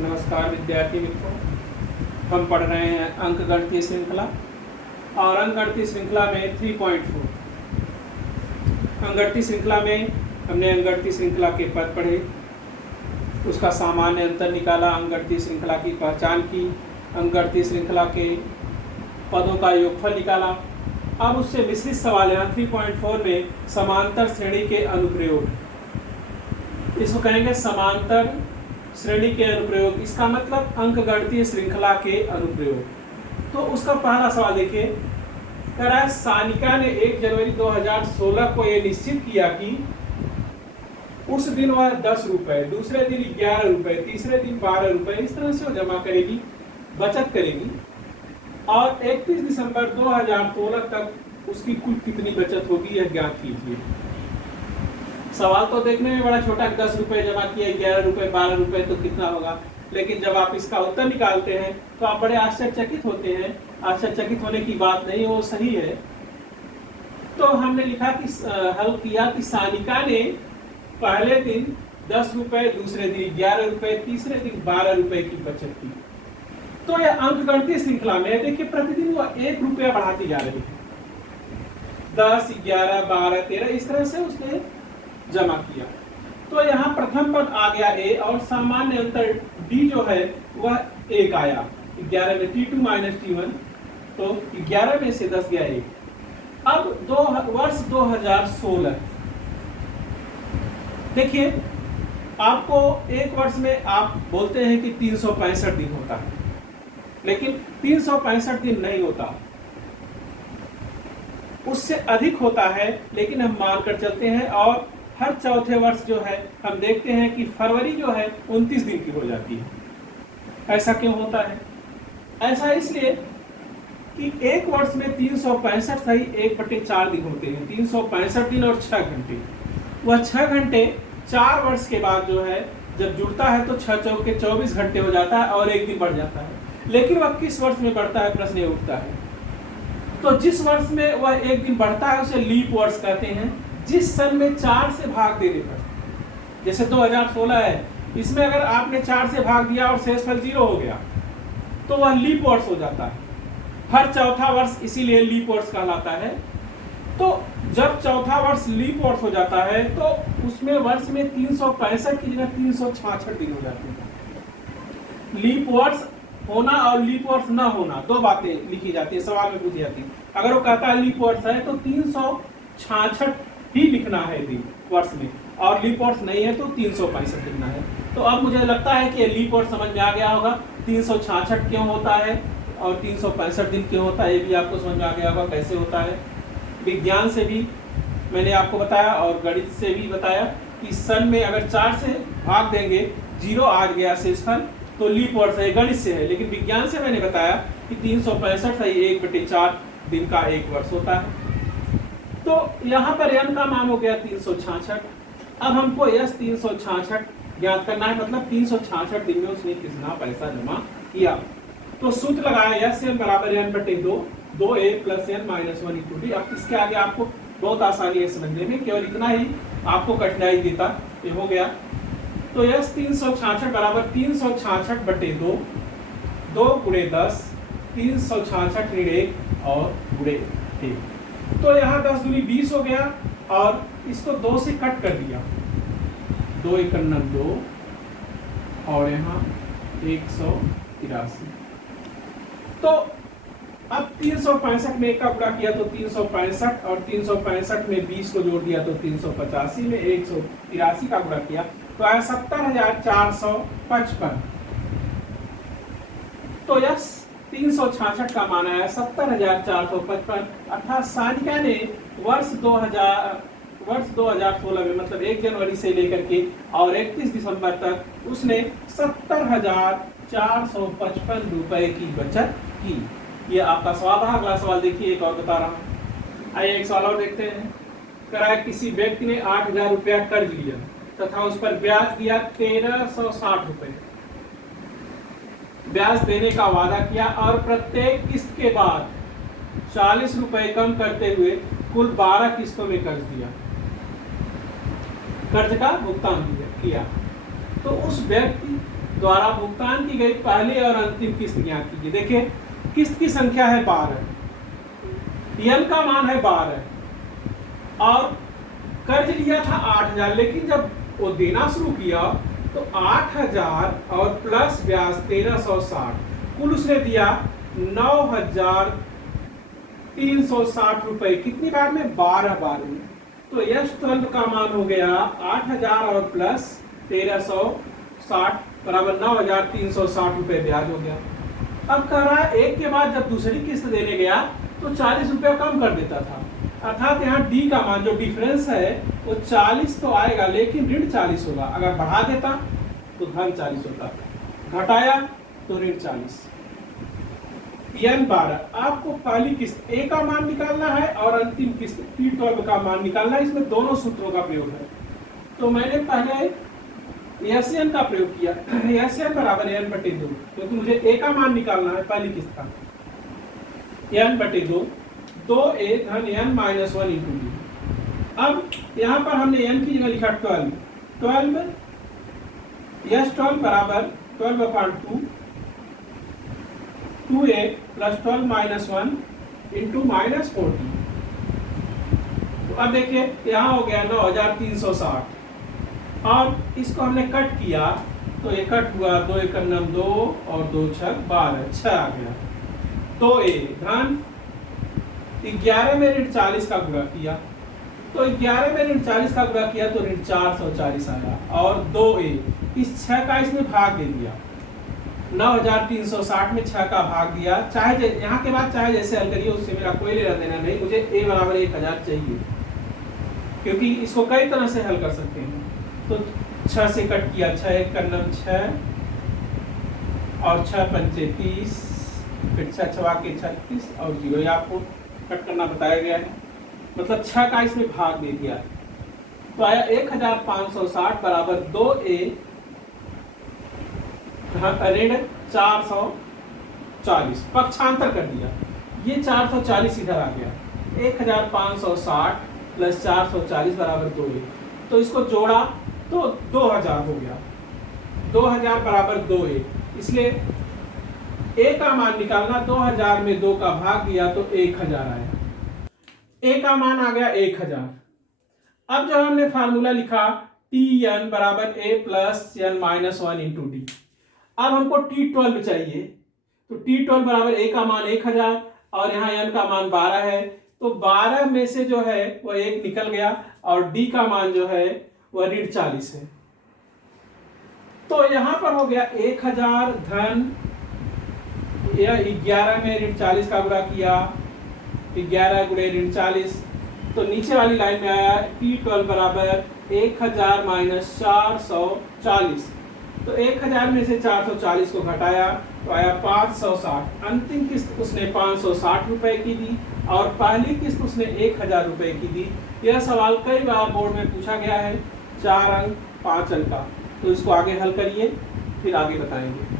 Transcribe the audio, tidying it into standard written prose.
नमस्कार विद्यार्थी मित्रों, हम पढ़ रहे हैं अंकगणितीय श्रृंखला और अंकगणितीय श्रृंखला में 3.4 अंकगणितीय श्रृंखला में हमने अंकगणितीय श्रृंखला के पद पढ़े, उसका सामान्य अंतर निकाला, अंकगणितीय श्रृंखला की पहचान की, अंकगणितीय श्रृंखला के पदों का योगफल निकाला। अब उससे मिश्रित सवाल यहाँ 3.4 में समांतर श्रेणी के अनुप्रयोग, इसको कहेंगे समांतर श्रेणी के अनुप्रयोग। इसका मतलब अंकगणितीय श्रृंखला के अनुप्रयोग। तो उसका पहला सवाल देखिए, कह रहा है सानिका ने 1 जनवरी 2016 को यह निश्चित किया कि उस दिन वह 10 रुपए, दूसरे दिन 11 रुपए, तीसरे दिन 12 रुपए, इस तरह से वो जमा करेगी, बचत करेगी और 31 दिसंबर 2016 तक उसकी कुल कितनी बचत होगी यह ज्ञात कीजिए। सवाल तो देखने में बड़ा छोटा, 10 रुपए जमा किए, 11 रुपए, 12 रुपए, तो कितना होगा, लेकिन जब आप इसका उत्तर निकालते हैं तो आप बड़े आश्चर्यचकित होते हैं। आश्चर्यचकित होने की बात नहीं, वो सही है। तो हमने लिखा कि हल किया कि सानिका ने पहले दिन 10 रुपए, दूसरे दिन 11 रुपए, तीसरे दिन 12 रुपए की बचत की। तो यह अंकगणितीय श्रृंखला में देखिए प्रतिदिन वह 1 रुपया बढ़ाती जा रही है, 10, 11, 12, 13, इस तरह से उसने जमा किया। तो यहाँ प्रथम पद आ गया ए और सामान्य अंतर डी जो है वह 1 आया। 11 में T2 माइनस T1, तो 11 में से 10 गया 1। अब वर्ष 2016 देखिए, आपको एक वर्ष में आप बोलते हैं कि 365 दिन होता है, लेकिन 365 दिन नहीं होता, उससे अधिक होता है। लेकिन हम मानकर चलते हैं और हर चौथे वर्ष जो है हम देखते हैं कि फरवरी जो है 29 दिन की हो जाती है। ऐसा क्यों होता है? ऐसा इसलिए कि एक वर्ष में 365 सही 1/4 दिन होते हैं, 365 दिन और 6 घंटे। वह 6 घंटे 4 वर्ष के बाद जो है जब जुड़ता है तो 6 चौके 24 घंटे हो जाता है और एक दिन बढ़ जाता है। लेकिन वह किस वर्ष में बढ़ता है, प्रश्न ये उठता है। तो जिस वर्ष में वह एक दिन बढ़ता है उसे लीप वर्ष कहते हैं। जिस सन में 4 से भाग देने पर, जैसे 2016 है, इसमें अगर आपने 4 से भाग दिया और शेषफल 0 हो गया तो वह लीप वर्ष हो जाता है। हर चौथा वर्ष इसीलिए लीप वर्ष कहलाता है। तो जब चौथा वर्ष लीप वर्ष हो जाता है तो उसमें वर्ष में 365 की जगह 366 दिन हो जाते हैं। लीप वर्ष होना और लीप वर्ष ना होना दो बातें लिखी जाती है, सवाल में पूछी जाती है। अगर वो कहता है लीप वर्ष है तो 366 ही लिखना है दिन वर्ष में, और लीप वर्ष नहीं है तो 365 लिखना है। तो अब मुझे लगता है कि लीप वर्ष समझ में आ गया होगा, 366 क्यों होता है और 365 दिन क्यों होता है, ये भी आपको समझ में आ गया होगा कैसे होता है। विज्ञान से भी मैंने आपको बताया और गणित से भी बताया कि सन में अगर 4 से भाग देंगे 0 आ गया शेषफल तो लीप वर्ष है, गणित से है। लेकिन विज्ञान से मैंने बताया कि 365 है 1/4 दिन का एक वर्ष होता है। तो यहाँ पर n का मान हो गया 366। अब हमको यस 366 ज्ञात करना है, मतलब 366 दिन में उसने कितना पैसा जमा किया। तो सूत्र लगाया यस n बराबर n/2, 2a + n - 1 * d। अब इसके आगे आपको बहुत आसानी है समझने में, केवल इतना ही आपको कठिनाई देता, ये हो गया। तो यस 366 बराबर 366/2, 2 × 10, 366 ऋण 1 और गुणे 1। तो यहाँ 10 दूनी 20 हो गया और इसको 2 से कट कर दिया, 2 × 2 और यहाँ 183। तो अब 365 में 1 का गुणा किया तो 365 और 365 में 20 को जोड़ दिया तो 385 में 183 का गुणा किया तो आया 70,455। तो यस 366 का मान आया 70,455। अर्थात सानिका ने वर्ष 2016 में, मतलब 1 जनवरी से लेकर के और 31 दिसंबर तक उसने 70,455 रुपए की बचत की। ये आपका सवाल रहा। अगला सवाल देखिए, एक और बता रहा हूँ। आइए एक सवाल और देखते हैं। कह रहा है किसी व्यक्ति ने 8,000 रुपया कर्ज लिया तथा उस पर ब्याज दिया 1,360 रुपए। ब्याज देने का वादा किया और प्रत्येक किस्त के बाद 40 रुपए कम करते हुए कुल 12 किस्तों में कर्ज दिया, कर्ज का भुगतान किया। तो उस व्यक्ति द्वारा भुगतान की गई पहली और अंतिम किस्त ज्ञात कीजिए। देखिए किस्त की संख्या है 12, n का मान है 12 और कर्ज लिया था 8,000, लेकिन जब वो देना शुरू किया तो 8,000 और प्लस ब्याज 1,360, कुल उसने दिया 9,360 रुपए। कितनी बार में? 12 बार में। तो S12 का मान हो गया 8,000 और प्लस 1,360 बराबर 9,360 रुपए ब्याज हो गया। अब कह रहा है एक के बाद जब दूसरी किस्त देने गया तो 40 रुपया कम कर देता था, अर्थात यहाँ डी का मान जो डिफरेंस है वो 40 तो आएगा लेकिन ऋण 40 होगा। अगर बढ़ा देता तो धन 40 होता, घटाया तो ऋण 40। n 12 आपको पहली किस्त ए का मान निकालना है और अंतिम किस्त T12 का मान निकालना है। इसमें दोनों सूत्रों का प्रयोग है। तो मैंने पहले SN का प्रयोग किया, SN बराबर n/2, क्योंकि मुझे ए का मान निकालना है पहली किस्त का। n/2 2a धन n माइनस 1 इंटू डी। अब यहाँ पर हमने n की जगह लिखा 12 S12 बराबर 12/2 2a plus 12 minus 1 into minus 40। तो अब देखिए यहाँ हो गया 9,360 और इसको हमने कट किया तो ये कट हुआ, 2 एकम 2 और 2 छक 12, 6 आ गया। 2a धन 11 में ऋण 40 का गुणा किया तो 11 में ऋण 40 का गुणा किया तो ऋण 440 आया और 2a इस 6 का इसमें भाग दे दिया, 9,360 में 6 का भाग दिया। चाहे यहाँ के बाद चाहे जैसे हल करिए उससे मेरा कोई लेना देना नहीं, मुझे a बराबर 1,000 चाहिए क्योंकि इसको कई तरह से हल कर सकते हैं। तो 6 से कट किया, 6 एकम 6 और 6 पंचे 30, फिर 6 छवा के 36 और 0, ये आपको कट करना बताया गया है, मतलब 6 का इसमें भाग दे दिया। तो आया 1,560 बराबर 2a ऋण 440, पक्षांतर कर दिया, ये 440 इधर आ गया, 1,560 प्लस 440 बराबर 2a। तो इसको जोड़ा तो 2,000 हो गया, 2,000 बराबर 2a, इसलिए a का मान निकालना, 2,000 में 2 का भाग दिया तो 1,000 आया, a का मान आ गया 1,000। अब जब हमने फार्मूला लिखा Tn बराबर a plus n minus 1 into D, अब हमको T12 चाहिए तो T12 बराबर a का मान 1,000 और यहाँ n का मान 12 है, तो 12 में से जो है वह 1 निकल गया और d का मान जो है वह ऋण 40 है। तो यहाँ पर हो गया 1,000 धन 11 में ऋण 40 का गुणा किया, 11 गुणे ऋण 40, तो नीचे वाली लाइन में आया T12 बराबर 1,000 माइनस 440। तो 1,000 में से 440 को घटाया तो आया 560। अंतिम किस्त उसने 560 रुपए की दी और पहली किस्त उसने 1,000 रुपए की दी। यह सवाल कई बार बोर्ड में पूछा गया है, 4 अंक 5 अंक का। तो इसको आगे हल करिए, फिर आगे बताएंगे।